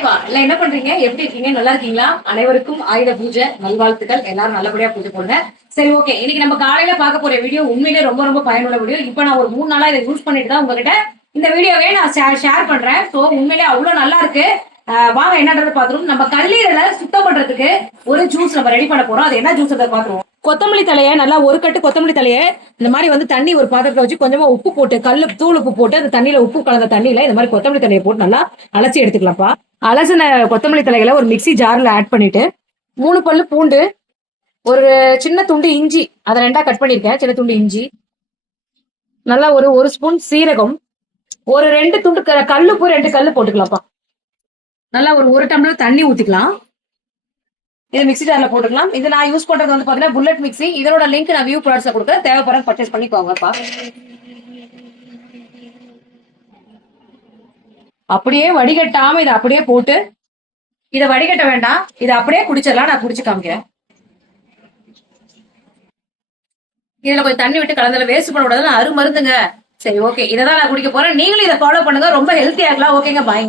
எல்லாம் என்ன பண்றீங்க? எப்படி இருக்கீங்க? நல்லா இருக்கீங்களா? அனைவருக்கும் ஆயுத பூஜை நல்வாழ்த்துக்கள். எல்லாரும் நல்லபடியா பூஜை போடுங்க. சரி, ஓகே. இன்னைக்கு நம்ம காலையில பார்க்க போற வீடியோ உண்மையிலே ரொம்ப ரொம்ப பயனுள்ள வீடியோ. இப்போ நான் ஒரு 3 நாளா இதை யூஸ் பண்ணிட்டு தான் உங்ககிட்ட இந்த வீடியோவே நான் ஷேர் பண்றேன். ஸோ உண்மையிலே அவ்வளவு நல்லா இருக்கு. வாங்க என்னன்றது பாத்துருவோம். நம்ம கல்லீரலை சுத்தம் பண்றதுக்கு ஒரு ஜூஸ் நம்ம ரெடி பண்ண போறோம். அது என்ன ஜூஸ் பாத்துருவோம். கொத்தமல்லி தலையை நல்லா ஒரு கட்டு கொத்தமல்லி தலையை இந்த மாதிரி வந்து தண்ணி ஒரு பாத்திரத்துல வச்சு கொஞ்சமா உப்பு போட்டு தூள் உப்பு போட்டு அந்த தண்ணியில உப்பு கலந்த தண்ணியில இந்த மாதிரி கொத்தமல்லி தலையை போட்டு நல்லா அலசி எடுத்துக்கலாம்ப்பா. அலசின கொத்தமல்லி தலைகளை ஒரு மிக்சி ஜார்ல ஆட் பண்ணிட்டு 3 பல்லு பூண்டு, ஒரு சின்ன துண்டு இஞ்சி, அதை 2ஆ கட் பண்ணிருக்கேன். சின்ன துண்டு இஞ்சி, நல்லா ஒரு ஸ்பூன் சீரகம், ஒரு 2 துண்டு கல்லுப்பு, 2 கல்லு போட்டுக்கலாம்ப்பா. நல்லா ஒரு டம்ளர் தண்ணி ஊத்திக்கலாம். இது மிக்சி ஜார்ல போட்டுக்கலாம். இது நான் யூஸ் பண்றது வந்து பாத்தீங்கன்னா புல்லட் மிக்சி. இதோட லிங்க் நான் வியூ ப்ராடக்ட்ஸ்ல கொடுக்குறேன். தேவைப்படுற பர்ச்சேஸ் பண்ணிக்கோங்கப்பா. அப்படியே வடிகட்டாம இதை அப்படியே போட்டு இதை வடிகட்ட வேண்டாம். இதை அப்படியே குடிச்சிடலாம். நான் குடிச்சு காமிக்கிறேன். இதுல கொஞ்சம் தண்ணி விட்டு கலந்துல வேஸ்ட் பண்ண கூடாது. அருமருந்துங்க. சரி, ஓகே. இதை தான் நான் குடிக்க போறேன். நீங்களும் இதை ஃபாலோ பண்ணுங்க. ரொம்ப ஹெல்த்தியா இருக்கலாம். ஓகேங்க, பாய்ங்க.